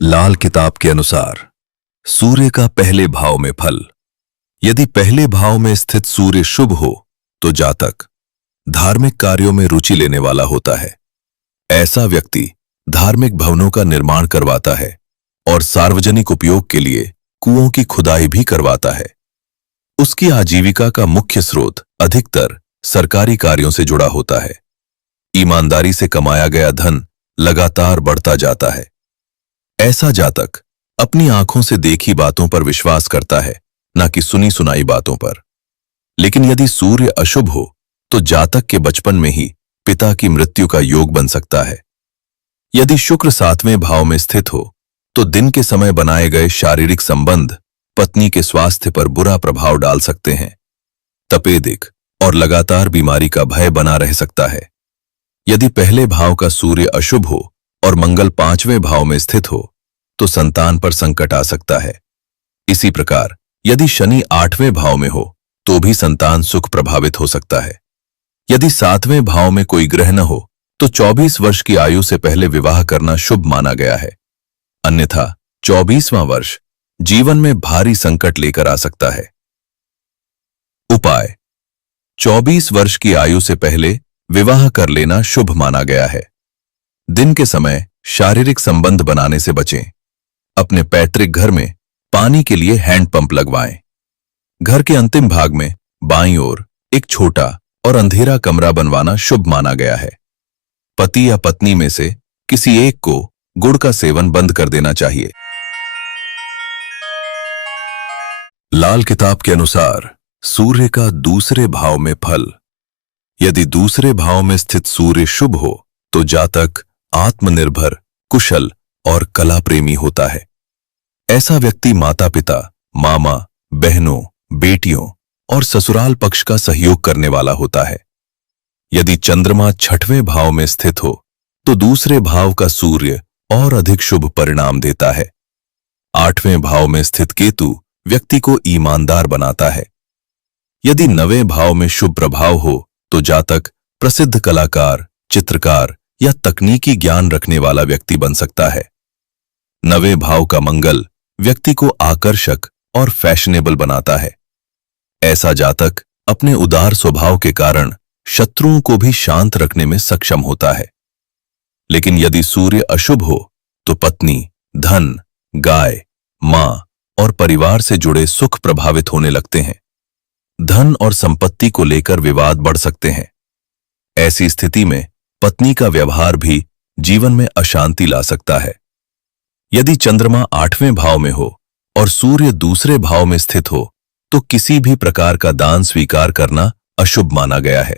लाल किताब के अनुसार सूर्य का पहले भाव में फल। यदि पहले भाव में स्थित सूर्य शुभ हो तो जातक धार्मिक कार्यों में रुचि लेने वाला होता है। ऐसा व्यक्ति धार्मिक भवनों का निर्माण करवाता है और सार्वजनिक उपयोग के लिए कुओं की खुदाई भी करवाता है। उसकी आजीविका का मुख्य स्रोत अधिकतर सरकारी कार्यों से जुड़ा होता है। ईमानदारी से कमाया गया धन लगातार बढ़ता जाता है। ऐसा जातक अपनी आंखों से देखी बातों पर विश्वास करता है, न कि सुनी सुनाई बातों पर। लेकिन यदि सूर्य अशुभ हो तो जातक के बचपन में ही पिता की मृत्यु का योग बन सकता है। यदि शुक्र 7वें भाव में स्थित हो तो दिन के समय बनाए गए शारीरिक संबंध पत्नी के स्वास्थ्य पर बुरा प्रभाव डाल सकते हैं। तपेदिक और लगातार बीमारी का भय बना रह सकता है। यदि पहले भाव का सूर्य अशुभ हो और मंगल 5वें भाव में स्थित हो तो संतान पर संकट आ सकता है। इसी प्रकार यदि शनि 8वें भाव में हो तो भी संतान सुख प्रभावित हो सकता है। यदि 7वें भाव में कोई ग्रह न हो तो 24 वर्ष की आयु से पहले विवाह करना शुभ माना गया है। अन्यथा 24वां वर्ष जीवन में भारी संकट लेकर आ सकता है। उपाय: 24 वर्ष की आयु से पहले विवाह कर लेना शुभ माना गया है। दिन के समय शारीरिक संबंध बनाने से बचें। अपने पैतृक घर में पानी के लिए हैंडपंप लगवाएं। घर के अंतिम भाग में बाईं ओर एक छोटा और अंधेरा कमरा बनवाना शुभ माना गया है। पति या पत्नी में से किसी एक को गुड़ का सेवन बंद कर देना चाहिए। लाल किताब के अनुसार सूर्य का दूसरे भाव में फल। यदि दूसरे भाव में स्थित सूर्य शुभ हो तो जातक आत्मनिर्भर, कुशल और कला प्रेमी होता है। ऐसा व्यक्ति माता पिता, मामा, बहनों, बेटियों और ससुराल पक्ष का सहयोग करने वाला होता है। यदि चंद्रमा 6वें भाव में स्थित हो तो दूसरे भाव का सूर्य और अधिक शुभ परिणाम देता है। 8वें भाव में स्थित केतु व्यक्ति को ईमानदार बनाता है। यदि 9वें भाव में शुभ प्रभाव हो तो जातक प्रसिद्ध कलाकार, चित्रकार या तकनीकी ज्ञान रखने वाला व्यक्ति बन सकता है। 9वें भाव का मंगल व्यक्ति को आकर्षक और फैशनेबल बनाता है। ऐसा जातक अपने उदार स्वभाव के कारण शत्रुओं को भी शांत रखने में सक्षम होता है। लेकिन यदि सूर्य अशुभ हो तो पत्नी, धन, गाय, मां और परिवार से जुड़े सुख प्रभावित होने लगते हैं। धन और संपत्ति को लेकर विवाद बढ़ सकते हैं। ऐसी स्थिति में पत्नी का व्यवहार भी जीवन में अशांति ला सकता है। यदि चंद्रमा 8वें भाव में हो और सूर्य दूसरे भाव में स्थित हो तो किसी भी प्रकार का दान स्वीकार करना अशुभ माना गया है।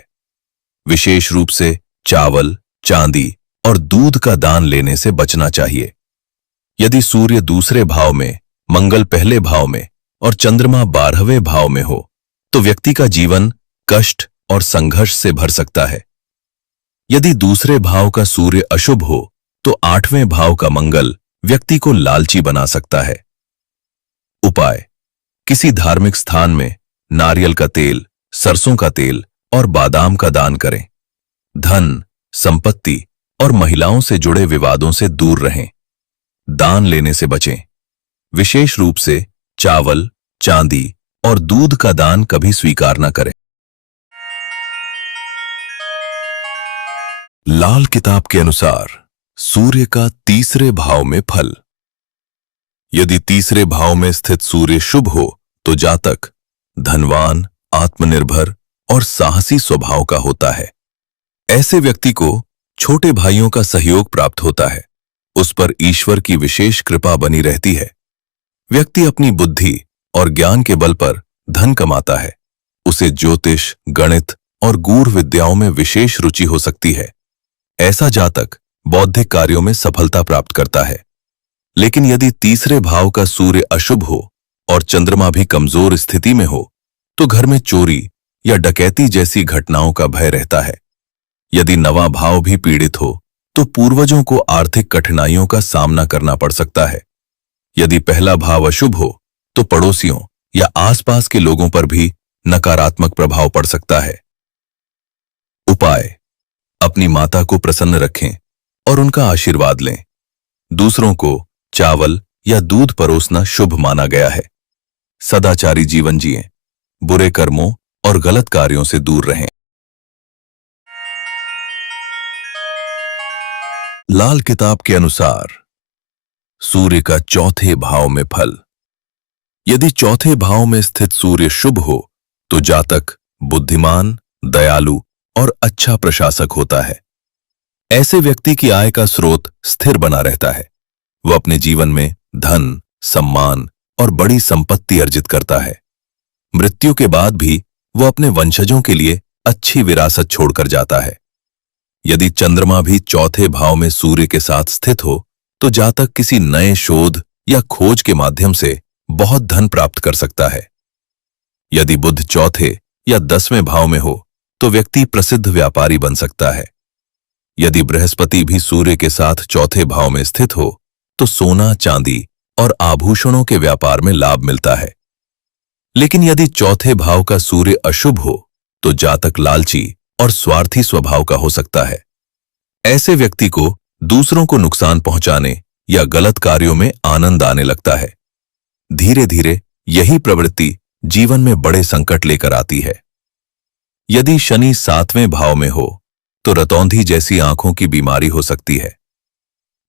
विशेष रूप से चावल, चांदी और दूध का दान लेने से बचना चाहिए। यदि सूर्य दूसरे भाव में, मंगल पहले भाव में और चंद्रमा 12वें भाव में हो तो व्यक्ति का जीवन कष्ट और संघर्ष से भर सकता है। यदि दूसरे भाव का सूर्य अशुभ हो तो 8वें भाव का मंगल व्यक्ति को लालची बना सकता है। उपाय: किसी धार्मिक स्थान में नारियल का तेल, सरसों का तेल और बादाम का दान करें। धन, संपत्ति और महिलाओं से जुड़े विवादों से दूर रहें। दान लेने से बचें। विशेष रूप से चावल, चांदी और दूध का दान कभी स्वीकार न करें। लाल किताब के अनुसार सूर्य का तीसरे भाव में फल। यदि तीसरे भाव में स्थित सूर्य शुभ हो तो जातक धनवान, आत्मनिर्भर और साहसी स्वभाव का होता है। ऐसे व्यक्ति को छोटे भाइयों का सहयोग प्राप्त होता है। उस पर ईश्वर की विशेष कृपा बनी रहती है। व्यक्ति अपनी बुद्धि और ज्ञान के बल पर धन कमाता है। उसे ज्योतिष, गणित और गूढ़ विद्याओं में विशेष रुचि हो सकती है। ऐसा जातक बौद्धिक कार्यों में सफलता प्राप्त करता है। लेकिन यदि तीसरे भाव का सूर्य अशुभ हो और चंद्रमा भी कमजोर स्थिति में हो तो घर में चोरी या डकैती जैसी घटनाओं का भय रहता है। यदि 9वां भाव भी पीड़ित हो तो पूर्वजों को आर्थिक कठिनाइयों का सामना करना पड़ सकता है। यदि पहला भाव अशुभ हो तो पड़ोसियों या आसपास के लोगों पर भी नकारात्मक प्रभाव पड़ सकता है। उपाय: अपनी माता को प्रसन्न रखें और उनका आशीर्वाद लें। दूसरों को चावल या दूध परोसना शुभ माना गया है। सदाचारी जीवन जिएं, बुरे कर्मों और गलत कार्यों से दूर रहें। लाल किताब के अनुसार सूर्य का चौथे भाव में फल। यदि चौथे भाव में स्थित सूर्य शुभ हो तो जातक बुद्धिमान, दयालु और अच्छा प्रशासक होता है। ऐसे व्यक्ति की आय का स्रोत स्थिर बना रहता है। वह अपने जीवन में धन, सम्मान और बड़ी संपत्ति अर्जित करता है। मृत्यु के बाद भी वह अपने वंशजों के लिए अच्छी विरासत छोड़कर जाता है। यदि चंद्रमा भी चौथे भाव में सूर्य के साथ स्थित हो तो जातक किसी नए शोध या खोज के माध्यम से बहुत धन प्राप्त कर सकता है। यदि बुध चौथे या 10वें भाव में हो तो व्यक्ति प्रसिद्ध व्यापारी बन सकता है। यदि बृहस्पति भी सूर्य के साथ चौथे भाव में स्थित हो तो सोना, चांदी और आभूषणों के व्यापार में लाभ मिलता है। लेकिन यदि चौथे भाव का सूर्य अशुभ हो तो जातक लालची और स्वार्थी स्वभाव का हो सकता है। ऐसे व्यक्ति को दूसरों को नुकसान पहुंचाने या गलत कार्यों में आनंद आने लगता है। धीरे धीरे यही प्रवृत्ति जीवन में बड़े संकट लेकर आती है। यदि शनि 7वें भाव में हो तो रतौंधी जैसी आंखों की बीमारी हो सकती है।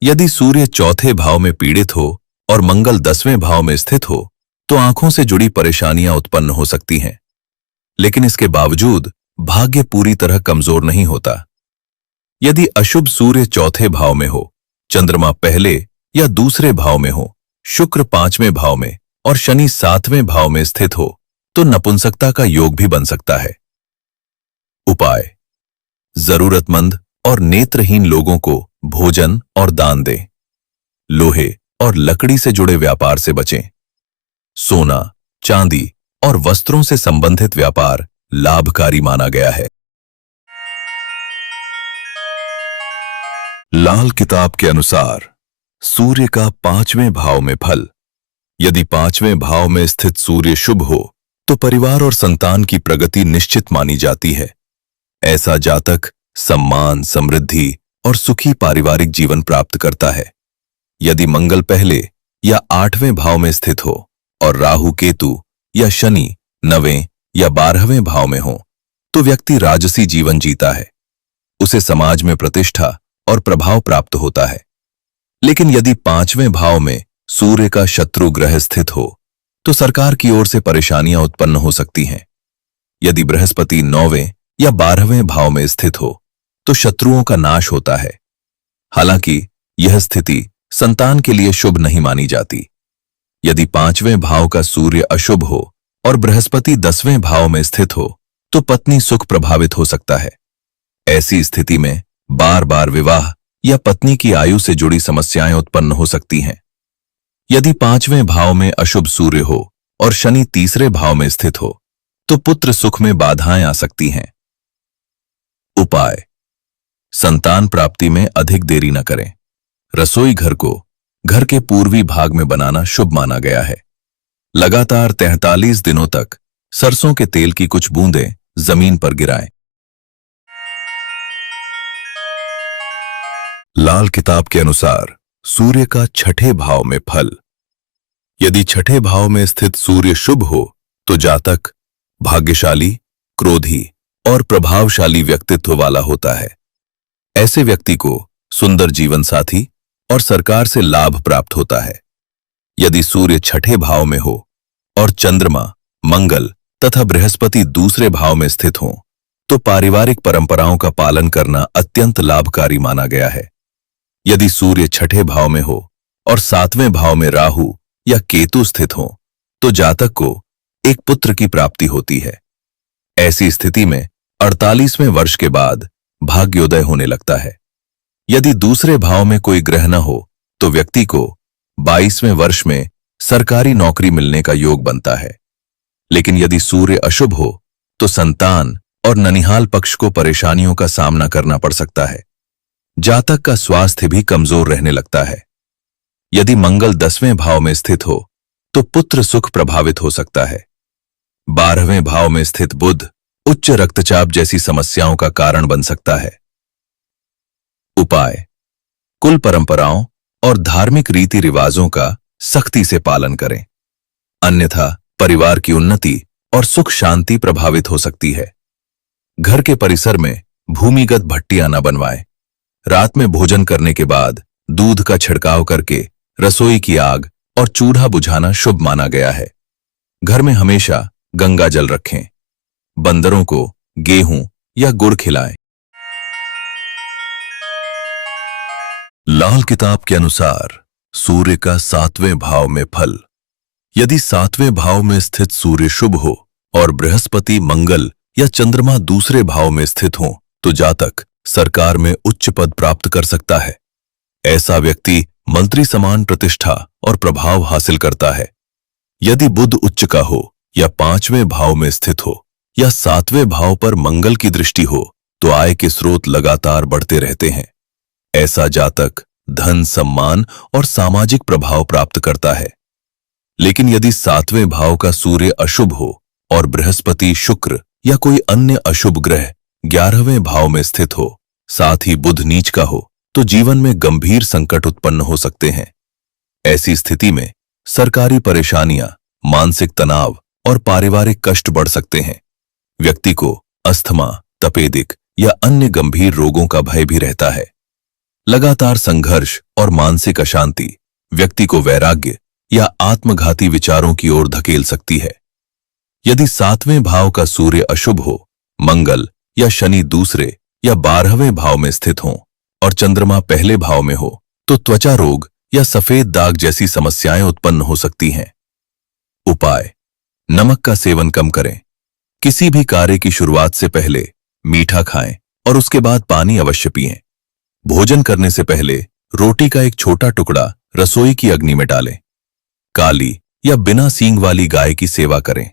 यदि सूर्य चौथे भाव में पीड़ित हो और मंगल 10वें भाव में स्थित हो तो आंखों से जुड़ी परेशानियां उत्पन्न हो सकती हैं। लेकिन इसके बावजूद भाग्य पूरी तरह कमजोर नहीं होता। यदि अशुभ सूर्य चौथे भाव में हो, चंद्रमा पहले या दूसरे भाव में हो, शुक्र 5वें भाव में और शनि 7वें भाव में स्थित हो तो नपुंसकता का योग भी बन सकता है। उपाय: जरूरतमंद और नेत्रहीन लोगों को भोजन और दान दें। लोहे और लकड़ी से जुड़े व्यापार से बचें। सोना, चांदी और वस्त्रों से संबंधित व्यापार लाभकारी माना गया है। लाल किताब के अनुसार सूर्य का 5वें भाव में फल। यदि 5वें भाव में स्थित सूर्य शुभ हो तो परिवार और संतान की प्रगति निश्चित मानी जाती है। ऐसा जातक सम्मान, समृद्धि और सुखी पारिवारिक जीवन प्राप्त करता है। यदि मंगल पहले या 8वें भाव में स्थित हो और राहु, केतु या शनि 9वें या 12वें भाव में हो तो व्यक्ति राजसी जीवन जीता है। उसे समाज में प्रतिष्ठा और प्रभाव प्राप्त होता है। लेकिन यदि 5वें भाव में सूर्य का शत्रु ग्रह स्थित हो तो सरकार की ओर से परेशानियां उत्पन्न हो सकती हैं। यदि बृहस्पति 9वें या 12वें भाव में स्थित हो तो शत्रुओं का नाश होता है। हालांकि यह स्थिति संतान के लिए शुभ नहीं मानी जाती। यदि 5वें भाव का सूर्य अशुभ हो और बृहस्पति 10वें भाव में स्थित हो तो पत्नी सुख प्रभावित हो सकता है। ऐसी स्थिति में बार बार विवाह या पत्नी की आयु से जुड़ी समस्याएं उत्पन्न हो सकती हैं। यदि 5वें भाव में अशुभ सूर्य हो और शनि 3रे भाव में स्थित हो तो पुत्र सुख में बाधाएं आ सकती हैं। उपाय: संतान प्राप्ति में अधिक देरी न करें। रसोई घर को घर के पूर्वी भाग में बनाना शुभ माना गया है। लगातार 43 दिनों तक सरसों के तेल की कुछ बूंदें जमीन पर गिराएं। लाल किताब के अनुसार सूर्य का 6ठे भाव में फल। यदि 6ठे भाव में स्थित सूर्य शुभ हो तो जातक भाग्यशाली, क्रोधी और प्रभावशाली व्यक्तित्व वाला होता है। ऐसे व्यक्ति को सुंदर जीवन साथी और सरकार से लाभ प्राप्त होता है। यदि सूर्य 6ठे भाव में हो और चंद्रमा, मंगल तथा बृहस्पति दूसरे भाव में स्थित हों तो पारिवारिक परंपराओं का पालन करना अत्यंत लाभकारी माना गया है। यदि सूर्य 6ठे भाव में हो और 7वें भाव में राहु या केतु स्थित हो तो जातक को एक पुत्र की प्राप्ति होती है। ऐसी स्थिति में 48वें वर्ष के बाद भाग्योदय होने लगता है। यदि दूसरे भाव में कोई ग्रह न हो तो व्यक्ति को 22वें वर्ष में सरकारी नौकरी मिलने का योग बनता है। लेकिन यदि सूर्य अशुभ हो तो संतान और ननिहाल पक्ष को परेशानियों का सामना करना पड़ सकता है। जातक का स्वास्थ्य भी कमजोर रहने लगता है। यदि मंगल 10वें भाव में स्थित हो तो पुत्र सुख प्रभावित हो सकता है। 12वें भाव में स्थित बुध उच्च रक्तचाप जैसी समस्याओं का कारण बन सकता है। उपाय: कुल परंपराओं और धार्मिक रीति रिवाजों का सख्ती से पालन करें। अन्यथा परिवार की उन्नति और सुख शांति प्रभावित हो सकती है। घर के परिसर में भूमिगत भट्टियां न बनवाएं। रात में भोजन करने के बाद दूध का छिड़काव करके रसोई की आग और चूल्हा बुझाना शुभ माना गया है। घर में हमेशा गंगा जल रखें। बंदरों को गेहूं या गुड़ खिलाएं। लाल किताब के अनुसार सूर्य का 7वें भाव में फल। यदि 7वें भाव में स्थित सूर्य शुभ हो और बृहस्पति, मंगल या चंद्रमा दूसरे भाव में स्थित हो तो जातक सरकार में उच्च पद प्राप्त कर सकता है। ऐसा व्यक्ति मंत्री समान प्रतिष्ठा और प्रभाव हासिल करता है। यदि बुध उच्च का हो या 5वें भाव में स्थित हो या 7वें भाव पर मंगल की दृष्टि हो तो आय के स्रोत लगातार बढ़ते रहते हैं। ऐसा जातक धन, सम्मान और सामाजिक प्रभाव प्राप्त करता है। लेकिन यदि 7वें भाव का सूर्य अशुभ हो और बृहस्पति, शुक्र या कोई अन्य अशुभ ग्रह 11वें भाव में स्थित हो, साथ ही बुध नीच का हो, तो जीवन में गंभीर संकट उत्पन्न हो सकते हैं। ऐसी स्थिति में सरकारी परेशानियां, मानसिक तनाव और पारिवारिक कष्ट बढ़ सकते हैं। व्यक्ति को अस्थमा, तपेदिक या अन्य गंभीर रोगों का भय भी रहता है। लगातार संघर्ष और मानसिक अशांति व्यक्ति को वैराग्य या आत्मघाती विचारों की ओर धकेल सकती है। यदि 7वें भाव का सूर्य अशुभ हो, मंगल या शनि दूसरे या 12वें भाव में स्थित हो और चंद्रमा पहले भाव में हो तो त्वचा रोग या सफेद दाग जैसी समस्याएं उत्पन्न हो सकती हैं। उपाय: नमक का सेवन कम करें। किसी भी कार्य की शुरुआत से पहले मीठा खाएं और उसके बाद पानी अवश्य पिएं। भोजन करने से पहले रोटी का एक छोटा टुकड़ा रसोई की अग्नि में डालें। काली या बिना सींग वाली गाय की सेवा करें।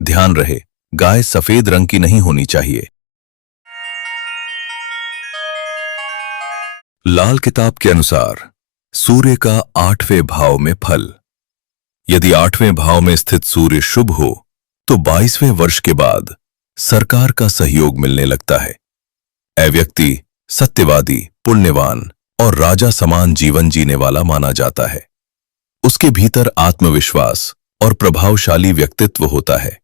ध्यान रहे, गाय सफेद रंग की नहीं होनी चाहिए। लाल किताब के अनुसार सूर्य का 8वें भाव में फल। यदि 8वें भाव में स्थित सूर्य शुभ हो तो 22वें वर्ष के बाद सरकार का सहयोग मिलने लगता है। यह व्यक्ति सत्यवादी, पुण्यवान और राजा समान जीवन जीने वाला माना जाता है। उसके भीतर आत्मविश्वास और प्रभावशाली व्यक्तित्व होता है।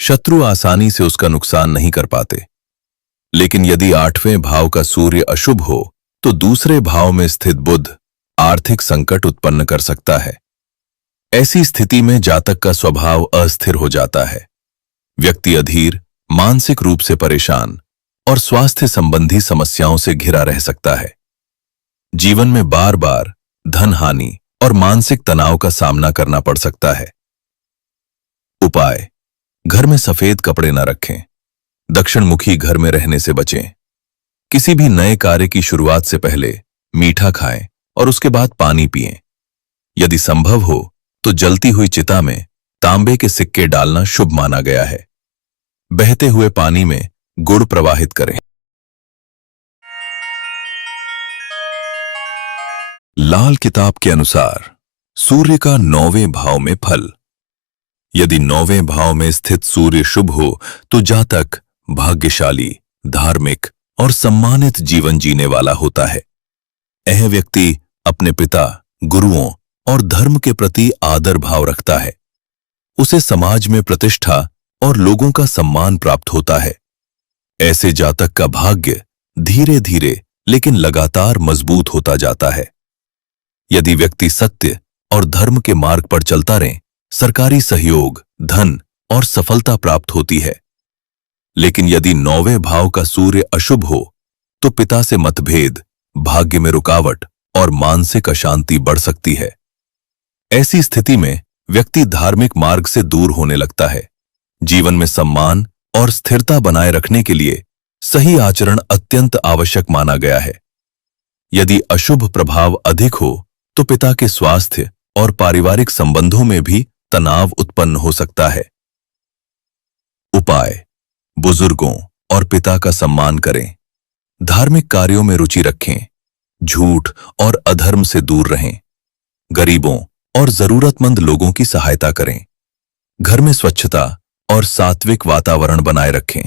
शत्रु आसानी से उसका नुकसान नहीं कर पाते। लेकिन यदि 8वें भाव का सूर्य अशुभ हो तो दूसरे भाव में स्थित बुध आर्थिक संकट उत्पन्न कर सकता है। ऐसी स्थिति में जातक का स्वभाव अस्थिर हो जाता है। व्यक्ति अधीर, मानसिक रूप से परेशान और स्वास्थ्य संबंधी समस्याओं से घिरा रह सकता है। जीवन में बार बार धन हानि और मानसिक तनाव का सामना करना पड़ सकता है। उपाय: घर में सफेद कपड़े न रखें। दक्षिणमुखी घर में रहने से बचें। किसी भी नए कार्य की शुरुआत से पहले मीठा खाएं और उसके बाद पानी पिएं। यदि संभव हो तो जलती हुई चिता में तांबे के सिक्के डालना शुभ माना गया है। बहते हुए पानी में गुड़ प्रवाहित करें। लाल किताब के अनुसार सूर्य का 9वें भाव में फल। यदि 9वें भाव में स्थित सूर्य शुभ हो तो जातक भाग्यशाली, धार्मिक और सम्मानित जीवन जीने वाला होता है। यह व्यक्ति अपने पिता, गुरुओं और धर्म के प्रति आदर भाव रखता है। उसे समाज में प्रतिष्ठा और लोगों का सम्मान प्राप्त होता है। ऐसे जातक का भाग्य धीरे धीरे लेकिन लगातार मजबूत होता जाता है। यदि व्यक्ति सत्य और धर्म के मार्ग पर चलता रहे, सरकारी सहयोग, धन और सफलता प्राप्त होती है। लेकिन यदि 9वें भाव का सूर्य अशुभ हो तो पिता से मतभेद, भाग्य में रुकावट और मानसिक अशांति बढ़ सकती है। ऐसी स्थिति में व्यक्ति धार्मिक मार्ग से दूर होने लगता है। जीवन में सम्मान और स्थिरता बनाए रखने के लिए सही आचरण अत्यंत आवश्यक माना गया है। यदि अशुभ प्रभाव अधिक हो तो पिता के स्वास्थ्य और पारिवारिक संबंधों में भी तनाव उत्पन्न हो सकता है। उपाय: बुजुर्गों और पिता का सम्मान करें। धार्मिक कार्यों में रुचि रखें। झूठ और अधर्म से दूर रहें। गरीबों और जरूरतमंद लोगों की सहायता करें। घर में स्वच्छता और सात्विक वातावरण बनाए रखें।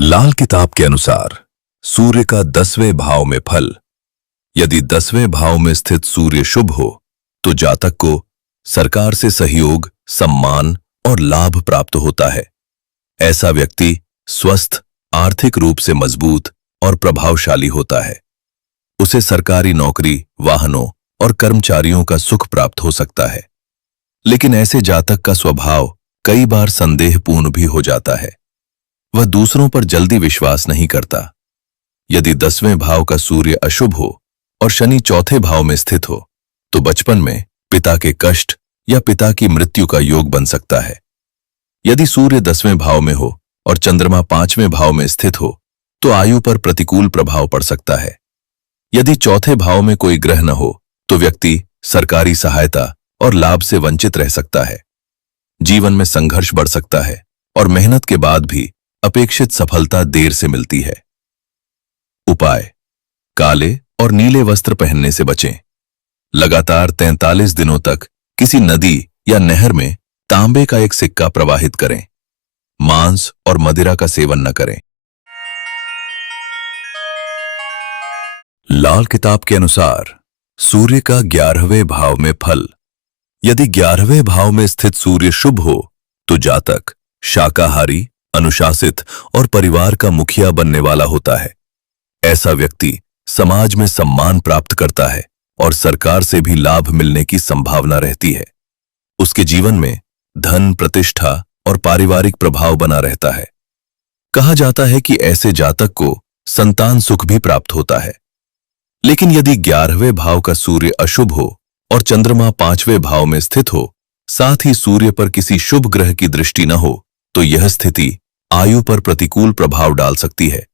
लाल किताब के अनुसार सूर्य का 10वें भाव में फल। यदि 10वें भाव में स्थित सूर्य शुभ हो तो जातक को सरकार से सहयोग, सम्मान और लाभ प्राप्त होता है। ऐसा व्यक्ति स्वस्थ, आर्थिक रूप से मजबूत और प्रभावशाली होता है। उसे सरकारी नौकरी, वाहनों और कर्मचारियों का सुख प्राप्त हो सकता है। लेकिन ऐसे जातक का स्वभाव कई बार संदेहपूर्ण भी हो जाता है। वह दूसरों पर जल्दी विश्वास नहीं करता। यदि 10वें भाव का सूर्य अशुभ हो और शनि चौथे भाव में स्थित हो तो बचपन में पिता के कष्ट या पिता की मृत्यु का योग बन सकता है। यदि सूर्य 10वें भाव में हो और चंद्रमा 5वें भाव में स्थित हो तो आयु पर प्रतिकूल प्रभाव पड़ सकता है। यदि चौथे भाव में कोई ग्रह न हो तो व्यक्ति सरकारी सहायता और लाभ से वंचित रह सकता है। जीवन में संघर्ष बढ़ सकता है और मेहनत के बाद भी अपेक्षित सफलता देर से मिलती है। उपाय: काले और नीले वस्त्र पहनने से बचें। लगातार 43 दिनों तक किसी नदी या नहर में तांबे का एक सिक्का प्रवाहित करें। मांस और मदिरा का सेवन न करें। लाल किताब के अनुसार सूर्य का 11वें भाव में फल। यदि 11वें भाव में स्थित सूर्य शुभ हो तो जातक शाकाहारी, अनुशासित और परिवार का मुखिया बनने वाला होता है। ऐसा व्यक्ति समाज में सम्मान प्राप्त करता है और सरकार से भी लाभ मिलने की संभावना रहती है। उसके जीवन में धन, प्रतिष्ठा और पारिवारिक प्रभाव बना रहता है। कहा जाता है कि ऐसे जातक को संतान सुख भी प्राप्त होता है। लेकिन यदि 11वें भाव का सूर्य अशुभ हो और चंद्रमा 5वें भाव में स्थित हो, साथ ही सूर्य पर किसी शुभ ग्रह की दृष्टि न हो, तो यह स्थिति आयु पर प्रतिकूल प्रभाव डाल सकती है।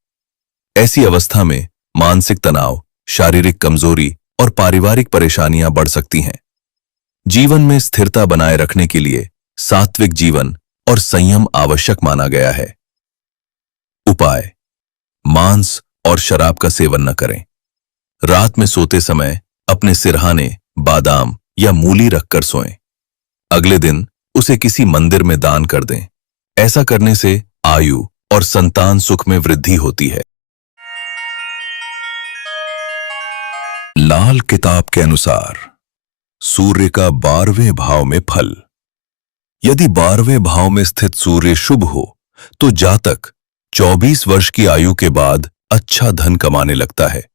ऐसी अवस्था में मानसिक तनाव, शारीरिक कमजोरी और पारिवारिक परेशानियां बढ़ सकती हैं। जीवन में स्थिरता बनाए रखने के लिए सात्विक जीवन और संयम आवश्यक माना गया है। उपाय: मांस और शराब का सेवन न करें। रात में सोते समय अपने सिरहाने बादाम या मूली रखकर सोएं। अगले दिन उसे किसी मंदिर में दान कर दें। ऐसा करने से आयु और संतान सुख में वृद्धि होती है। लाल किताब के अनुसार सूर्य का 12वें भाव में फल। यदि 12वें भाव में स्थित सूर्य शुभ हो तो जातक 24 वर्ष की आयु के बाद अच्छा धन कमाने लगता है।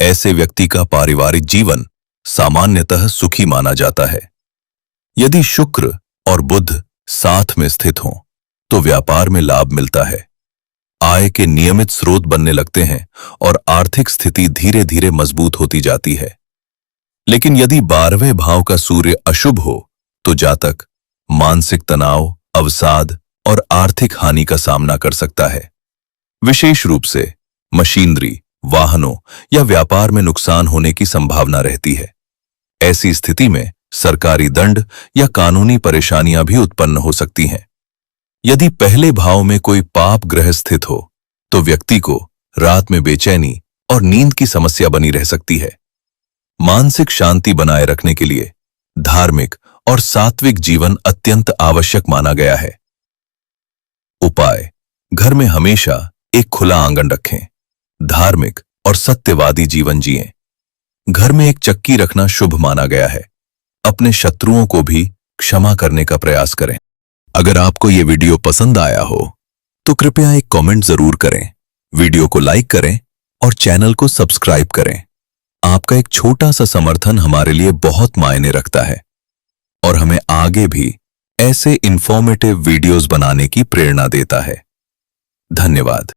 ऐसे व्यक्ति का पारिवारिक जीवन सामान्यतः सुखी माना जाता है। यदि शुक्र और बुध साथ में स्थित हों तो व्यापार में लाभ मिलता है। आय के नियमित स्रोत बनने लगते हैं और आर्थिक स्थिति धीरे धीरे मजबूत होती जाती है। लेकिन यदि 12वें भाव का सूर्य अशुभ हो तो जातक मानसिक तनाव, अवसाद और आर्थिक हानि का सामना कर सकता है। विशेष रूप से मशीनरी, वाहनों या व्यापार में नुकसान होने की संभावना रहती है। ऐसी स्थिति में सरकारी दंड या कानूनी परेशानियां भी उत्पन्न हो सकती हैं। यदि पहले भाव में कोई पाप ग्रह स्थित हो तो व्यक्ति को रात में बेचैनी और नींद की समस्या बनी रह सकती है। मानसिक शांति बनाए रखने के लिए धार्मिक और सात्विक जीवन अत्यंत आवश्यक माना गया है। उपाय: घर में हमेशा एक खुला आंगन रखें। धार्मिक और सत्यवादी जीवन जिएं। घर में एक चक्की रखना शुभ माना गया है। अपने शत्रुओं को भी क्षमा करने का प्रयास करें। अगर आपको ये वीडियो पसंद आया हो तो कृपया एक कमेंट जरूर करें, वीडियो को लाइक करें और चैनल को सब्सक्राइब करें। आपका एक छोटा सा समर्थन हमारे लिए बहुत मायने रखता है और हमें आगे भी ऐसे इंफॉर्मेटिव वीडियोस बनाने की प्रेरणा देता है। धन्यवाद।